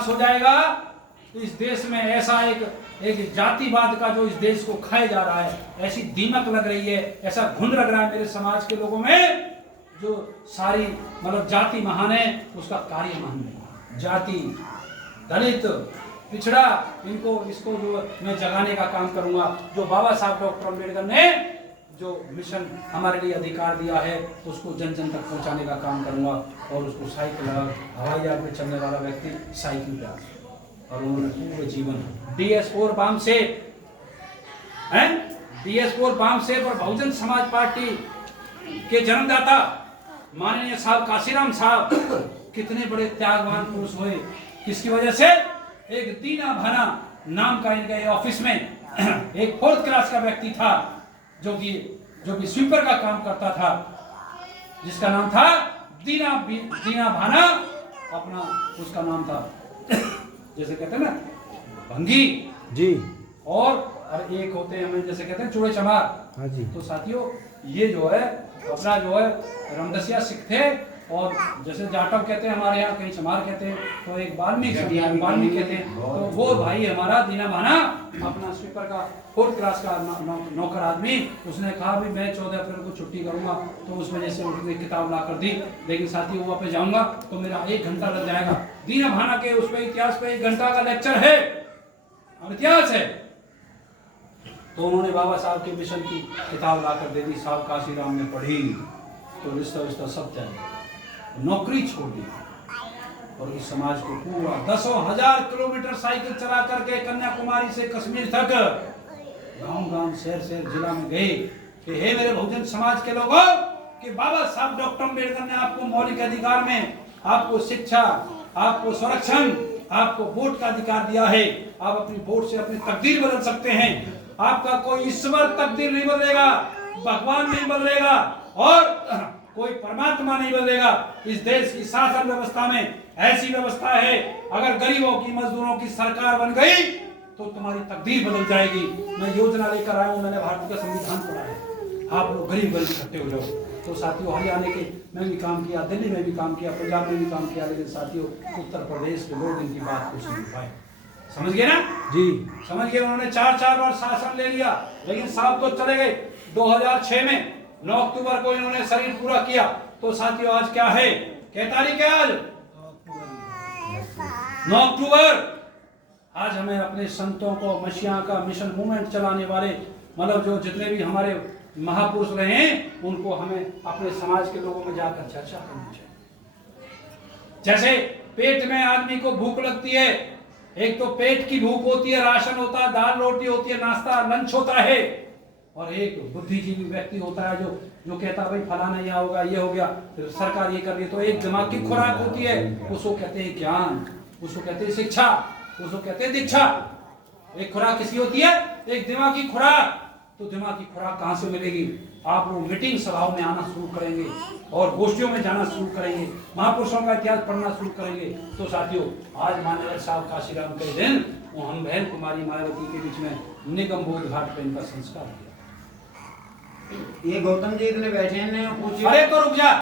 नाश हो जाएगा। इस देश में ऐसा एक जातिवाद का जो इस देश को खाए जा रहा है, ऐसी दीमक लग रही है, ऐसा घुन लग रहा है मेरे समाज के लोगों में, जो सारी मतलब जाति महान है उसका कार्य महान नहीं। जाति, दलित, पिछड़ा, इसको जो मैं जगाने का काम करूंगा। जो बाबा साहब डॉक्टर अम्बेडकर ने जो मिशन हमारे लिए अधिकार दिया है उसको जन जन तक पहुंचाने का काम करूंगा। और उसको साइकिल, हवाई जहाज में चलने वाला व्यक्ति साइकिल पे, और उन्होंने पूरे जीवन DS4 बामसेब और बहुजन समाज पार्टी के जन्मदाता माननीय साहब काशीराम साहब कितने बड़े त्यागवान पुरुष हुए। किसकी वजह से? एक दीना भाना नाम का इनके ऑफिस में एक 4th क्लास का व्यक्ति था जो कि स्वीपर का काम करता था, जिसका नाम था दीना भाना। अपना उसका नाम था जैसे कहते हैं ना भंगी जी, और एक होते हैं हमें जैसे कहते हैं चूड़े चमार। हाँ जी। तो साथियों ये जो है अपना जो है रामदसिया सिख थे, और जैसे जाटव कहते हैं हमारे यहाँ, कहीं चमार कहते हैं, तो एक बाल्मीकि कहते हैं। तो वो भाई हमारा दीना भाना अपना स्वीपर का 4th क्लास का नौकर आदमी, उसने कहा भी मैं 14 अप्रैल को छुट्टी करूंगा। तो उस वजह से उसने किताब ला कर दी, लेकिन साथियों वहाँ पे जाऊंगा तो मेरा 1 घंटा लग जाएगा। दीना भाना के उस पे इतिहास पे 1 घंटा का लेक्चर है और इतिहास है। तो उन्होंने बाबा साहब के मिशन की किताब ला कर दे दी। साहब काशीराम ने पढ़ी तो रिश्ता सब त्याग, नौकरी छोड़ दी, और इस समाज को पूरा 10,000 किलोमीटर साइकिल चला करके कन्याकुमारी से कश्मीर तक गांव-गांव, शहर-शहर, जिला में गए कि हे मेरे बहुजन समाज के लोगों, कि बाबा साहब डॉक्टर अम्बेडकर ने आपको मौलिक अधिकार में, आपको शिक्षा, आपको संरक्षण, आपको वोट का अधिकार दिया है। आप अपनी वोट से अपनी तकदीर बदल सकते हैं। आपका कोई ईश्वर तकदीर नहीं बदलेगा, भगवान नहीं बदलेगा, और कोई परमात्मा नहीं बदलेगा। इस देश की शासन व्यवस्था में ऐसी व्यवस्था है, अगर गरीबों की, मजदूरों की सरकार बन गई तो तुम्हारी तकदीर बदल जाएगी। मैं योजना लेकर आया हूं, मैंने भारत का संविधान पढ़ा है। आप लोग गरीब इकट्ठे हो जाओ। तो साथियों हरियाणा के में भी काम किया, दिल्ली में भी काम किया, पंजाब में भी काम किया, लेकिन साथियों उत्तर प्रदेश के लोग इनकी बात को सुन पाए। समझ गए ना जी, समझ गए। उन्होंने 4 बार शासन ले लिया, लेकिन साहब तो चले गए। 2006 में 9 अक्टूबर को इन्होंने शरीर पूरा किया। तो साथियों आज क्या है, क्या तारीख है? आज 9 अक्टूबर। आज हमें अपने संतों को, मसीहा का मिशन मूवमेंट चलाने वाले, मतलब जो जितने भी हमारे महापुरुष रहे हैं, उनको हमें अपने समाज के लोगों में जाकर चर्चा करनी चाहिए। जैसे पेट में आदमी को भूख लगती है, एक तो पेट की भूख होती है, राशन होता है, दाल रोटी होती है, नाश्ता लंच होता है, और एक बुद्धिजीवी व्यक्ति होता है जो कहता है भाई फलाना यह होगा, ये हो गया, फिर सरकार ये कर रही है। तो एक दिमाग की खुराक होती है, उसको कहते हैं ज्ञान, उसको कहते हैं शिक्षा, उसको कहते हैं दीक्षा। एक खुराक किसी होती है, एक दिमाग की खुराक। तो दिमाग की खुराक कहां से मिलेगी? आप लोग मीटिंग सभाओं में आना शुरू करेंगे और गोष्ठियों में जाना शुरू करेंगे, महापुरुषों का इतिहास पढ़ना शुरू करेंगे। तो साथियों आज माननीय साहब काशीराम के दिन वो हम बहन कुमारी मायावती के बीच में निगम बोध घाट पे इनका संस्कार किया। ये गौतम जी इतने बैठे हैं, पूछिए। अरे तो रुक जा।